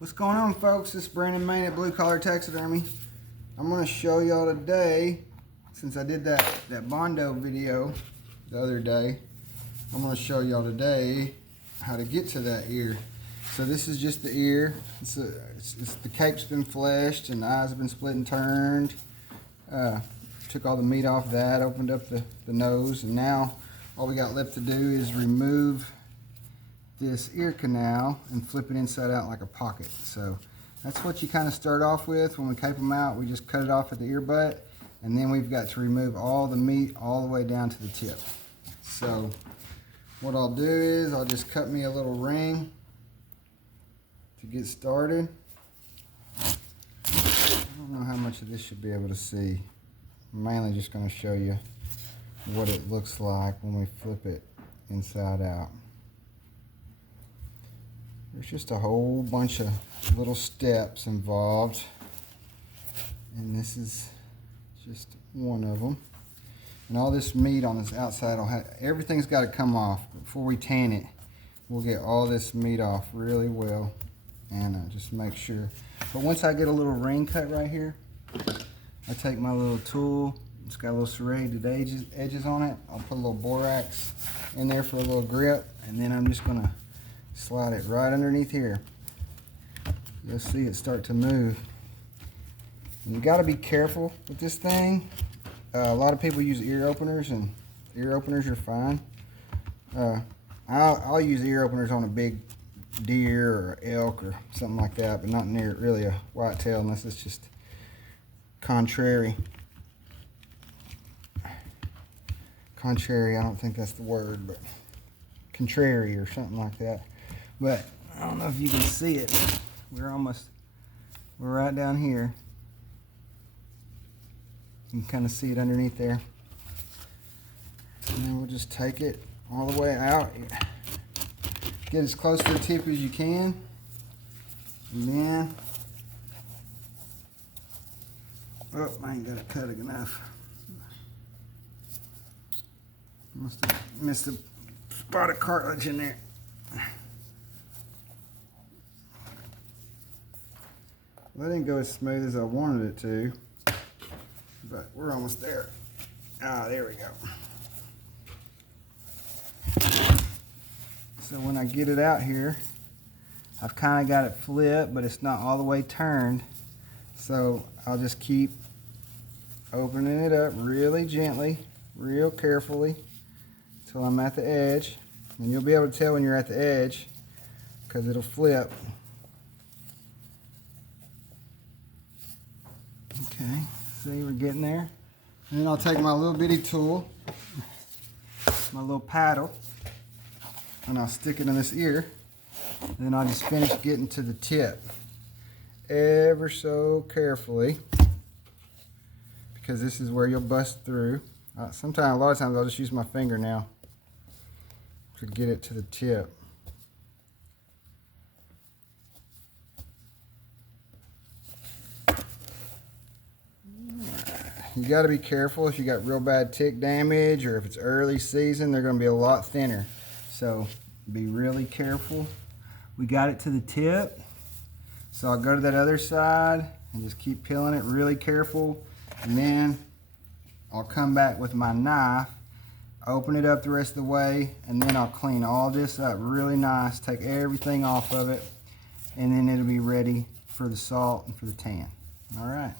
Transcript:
What's going on, folks? This is Brandon Main at Blue Collar Taxidermy. I'm going to show y'all today, since I did that Bondo video the other day, I'm going to show y'all today how to get to that ear. So this is just the ear. It's the cape's been fleshed and the eyes have been split and turned. Took all the meat off that, opened up the nose, and now all we got left to do is remove this ear canal and flip it inside out like a pocket. So that's what you kind of start off with. When we cape them out, we just cut it off at the ear butt, and then we've got to remove all the meat all the way down to the tip. So what I'll do is I'll just cut me a little ring to get started. I don't know how much of this you'll be able to see. I'm mainly just going to show you what it looks like when we flip it inside out. There's just a whole bunch of little steps involved, and this is just one of them. And all this meat on this outside, everything's got to come off. Before we tan it, we'll get all this meat off really well, and just make sure. But once I get a little ring cut right here, I take my little tool. It's got a little serrated edges on it. I'll put a little borax in there for a little grip, and then I'm just going to slide it right underneath here. You'll see it start to move. And you got to be careful with this thing. A lot of people use ear openers, and ear openers are fine. I'll use ear openers on a big deer or elk or something like that, but not near really a whitetail unless it's just contrary. Contrary, I don't think that's the word, but contrary or something like that. But I don't know if you can see it. We're right down here. You can kind of see it underneath there. And then we'll just take it all the way out. Get as close to the tip as you can. And then, oh, I ain't got it cut enough. Must have missed a spot of cartilage in there. Well, that didn't go as smooth as I wanted it to, but we're almost there. Ah, there we go. So when I get it out here, I've kind of got it flipped, but it's not all the way turned. So I'll just keep opening it up really gently, real carefully, until I'm at the edge. And you'll be able to tell when you're at the edge because it'll flip. Okay, see, we're getting there. And then I'll take my little bitty tool, my little paddle, and I'll stick it in this ear. And then I'll just finish getting to the tip ever so carefully, because this is where you'll bust through. A lot of times I'll just use my finger now to get it to the tip. You got to be careful if you got real bad tick damage, or if it's early season, they're going to be a lot thinner. So be really careful. We got it to the tip. So I'll go to that other side and just keep peeling it really careful. And then I'll come back with my knife, open it up the rest of the way, and then I'll clean all this up really nice, take everything off of it, and then it'll be ready for the salt and for the tan. All right.